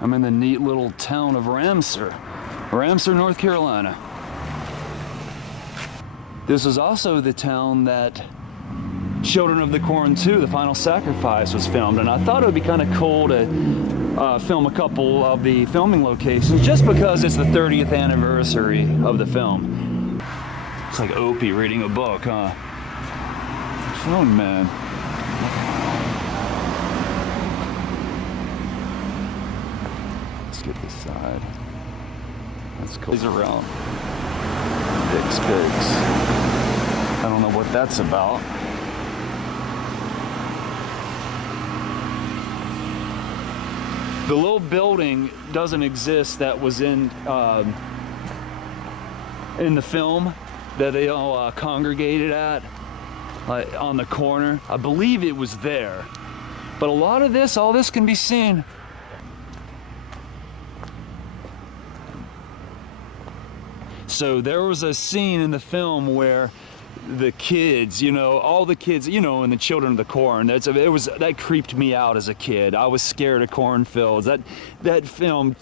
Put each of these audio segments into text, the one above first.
I'm in the neat little town of Ramseur, North Carolina. This is also the town that Children of the Corn 2, The Final Sacrifice, was filmed, and I thought it would be kind of cool to film a couple of the filming locations just because it's the 30th anniversary of the film. It's like Opie reading a book, huh? Phone man. Let's get this side. That's cool. These are around. Pigs. I don't know what that's about. The little building doesn't exist that was in the film that they all congregated at, on the corner. I believe it was there. But a lot of this, all this can be seen. So there was a scene in the film where the kids, you know, all the kids, you know, and the Children of the Corn, that creeped me out as a kid. I was scared of cornfields. That film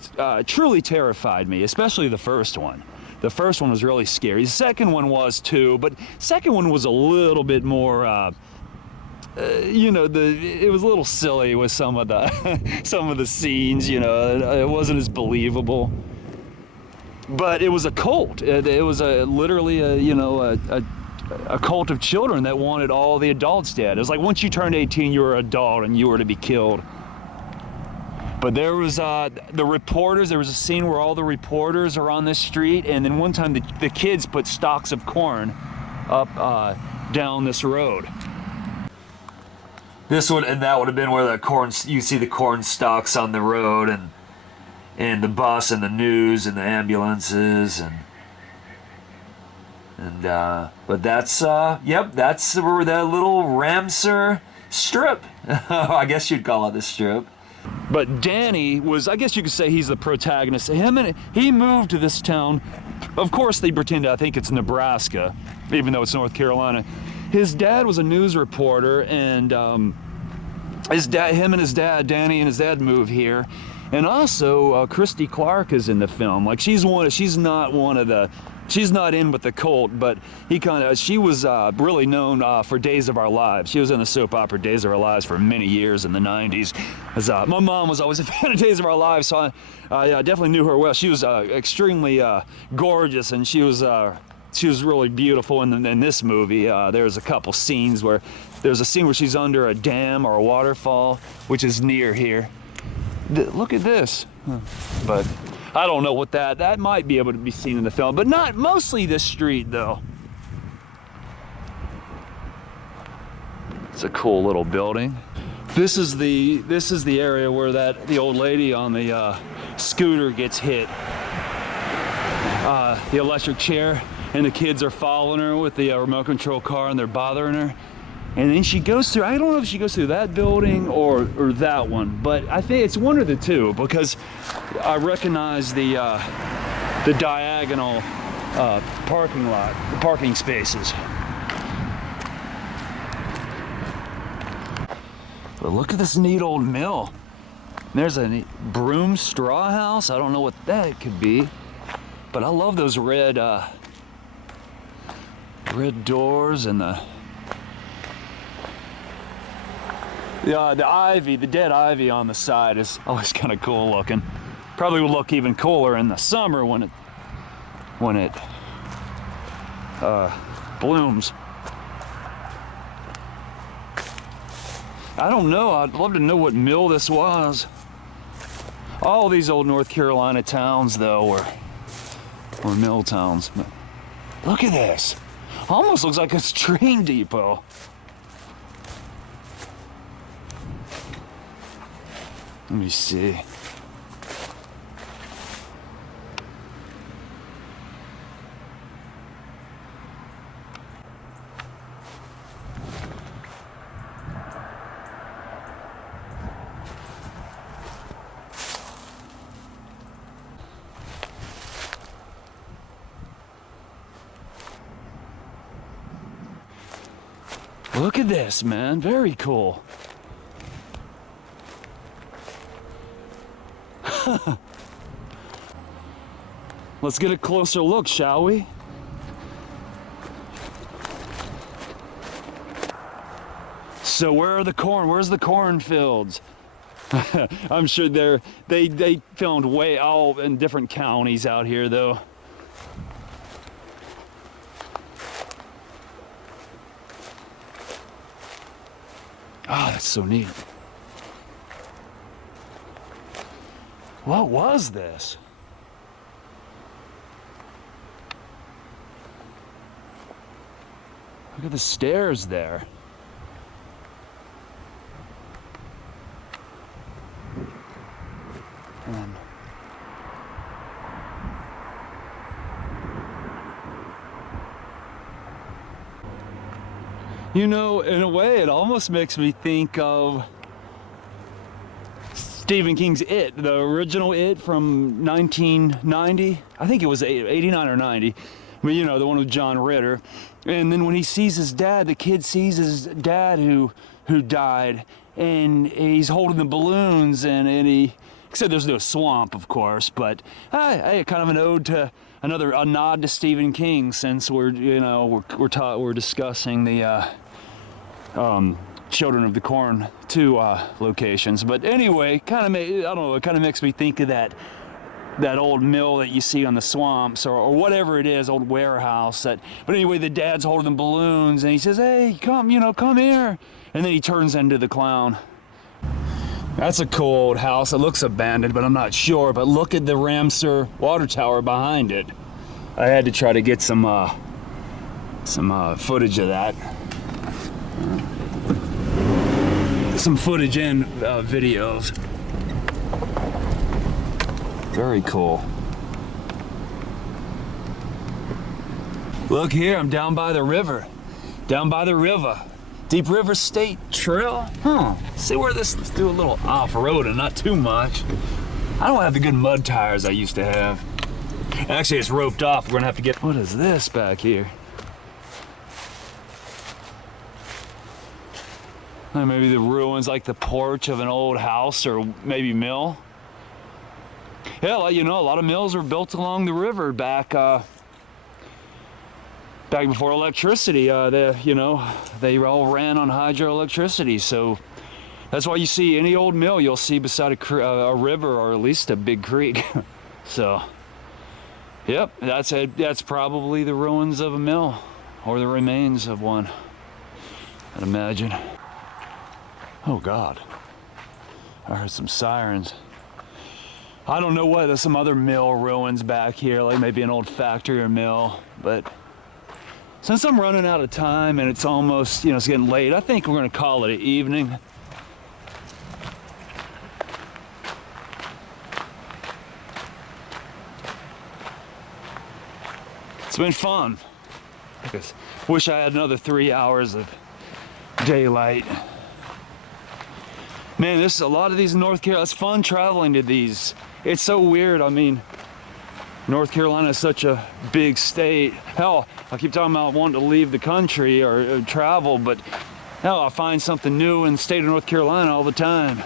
truly terrified me, especially the first one. The first one was really scary. The second one was too, but the second one was a little bit more, you know, it was a little silly with some of the scenes, you know, it wasn't as believable. But it was a cult. It was literally a cult of children that wanted all the adults dead. It was like once you turned 18, you were an adult and you were to be killed. But there was the reporters. There was a scene where all the reporters are on this street, and then one time the kids put stalks of corn up down this road. That would have been where the corn. You see the corn stalks on the road, and the bus and the news and the ambulances but that's that's the little Ramseur strip. I guess you'd call it the strip. But Danny was, I guess you could say, he's the protagonist. He moved to this town. Of course they pretend I think it's Nebraska, even though it's North Carolina. His dad was a news reporter, and Danny and his dad moved here. And also, Christy Clark is in the film. Like she's not in with the cult, but she was really known for Days of Our Lives. She was in the soap opera Days of Our Lives for many years in the 90s. My mom was always a fan of Days of Our Lives, so I definitely knew her well. She was extremely gorgeous, and she was really beautiful in this movie. There's a couple scenes where there's a scene where she's under a dam or a waterfall, which is near here. Look at this. But I don't know what that might be able to be seen in the film, but not mostly this street though. It's a cool little building. This is the area where the old lady on the scooter gets hit. The electric chair, and the kids are following her with the remote control car, and they're bothering her. And then she goes through, I don't know if she goes through that building or that one, but I think it's one of the two, because I recognize the diagonal parking lot, the parking spaces. But look at this neat old mill. There's a neat broom straw house. I don't know what that could be, but I love those red doors and the ivy, the dead ivy on the side is always kind of cool looking. Probably will look even cooler in the summer when it blooms. I don't know. I'd love to know what mill this was. All these old North Carolina towns, though, were mill towns. But look at this. Almost looks like a train depot. Let me see. Look at this, man. Very cool. Let's get a closer look, shall we? So where are the corn? Where's the cornfields? I'm sure they filmed way all in different counties out here though. Oh, that's so neat. What was this? Look at the stairs there. And you know, in a way, it almost makes me think of Stephen King's It, the original It from 1990. I think it was 89 or 90. But you know, the one with John Ritter. And then when he sees his dad, the kid sees his dad who died, and he's holding the balloons, and he, except there's no swamp, of course, but hey, kind of an ode to a nod to Stephen King, since we're discussing the Children of the Corn 2 locations. But anyway, it kind of makes me think of that old mill that you see on the swamps, or whatever it is, old warehouse. But anyway, the dad's holding balloons, and he says, "Hey, come here," and then he turns into the clown. That's a cool old house. It looks abandoned, but I'm not sure. But look at the Ramsar water tower behind it. I had to try to get some footage of that. Some footage and videos. Very cool. Look here, I'm down by the river. Deep River State Trail. See where this, let's do a little off-road and not too much. I don't have the good mud tires I used to have. Actually, it's roped off. We're gonna have to get, what is this back here? Maybe the ruins, like the porch of an old house or maybe mill. Yeah, well, you know, a lot of mills were built along the river back before electricity. They all ran on hydroelectricity, so that's why you see any old mill you'll see beside a river or at least a big creek. So, yep, that's probably the ruins of a mill or the remains of one, I'd imagine. Oh God, I heard some sirens. I don't know what, there's some other mill ruins back here, like maybe an old factory or mill, but since I'm running out of time and it's almost, it's getting late, I think we're gonna call it an evening. It's been fun. I guess, wish I had another 3 hours of daylight. Man, a lot of these in North Carolina, it's fun traveling to these. It's so weird. I mean, North Carolina is such a big state. Hell, I keep talking about wanting to leave the country or travel, but hell, I find something new in the state of North Carolina all the time.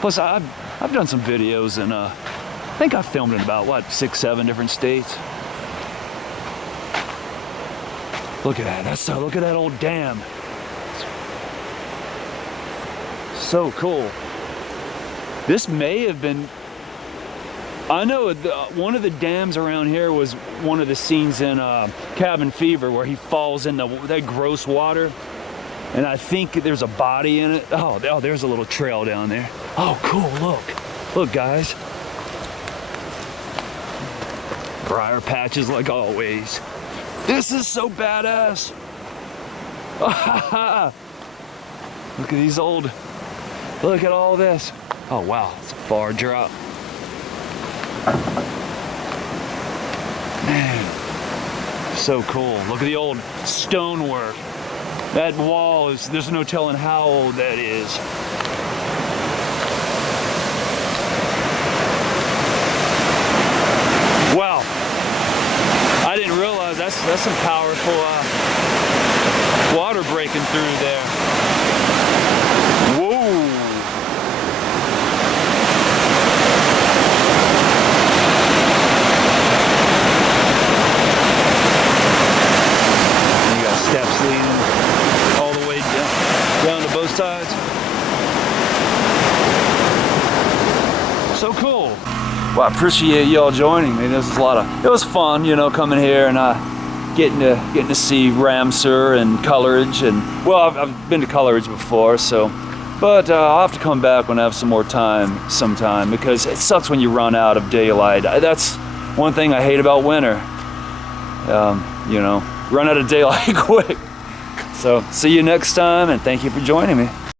Plus, I've done some videos, and I think I filmed in about, 6, 7 different states. Look at that. Look at that old dam. So cool. This may have been, I know one of the dams around here was one of the scenes in Cabin Fever where he falls in that gross water. And I think there's a body in it. Oh, there's a little trail down there. Oh, cool, look. Look, guys. Briar patches like always. This is so badass. Look at these look at all this. Oh wow, it's a far drop. Man, so cool. Look at the old stonework. That wall there's no telling how old that is. Wow. I didn't realize that's some powerful water breaking through there. Well, I appreciate y'all joining me. This was it was fun, you know, coming here and getting to see Ramseur and Coleridge, and well, I've been to Coleridge before, so. But I'll have to come back when I have some more time sometime, because it sucks when you run out of daylight. That's one thing I hate about winter. You know, run out of daylight quick. So see you next time, and thank you for joining me.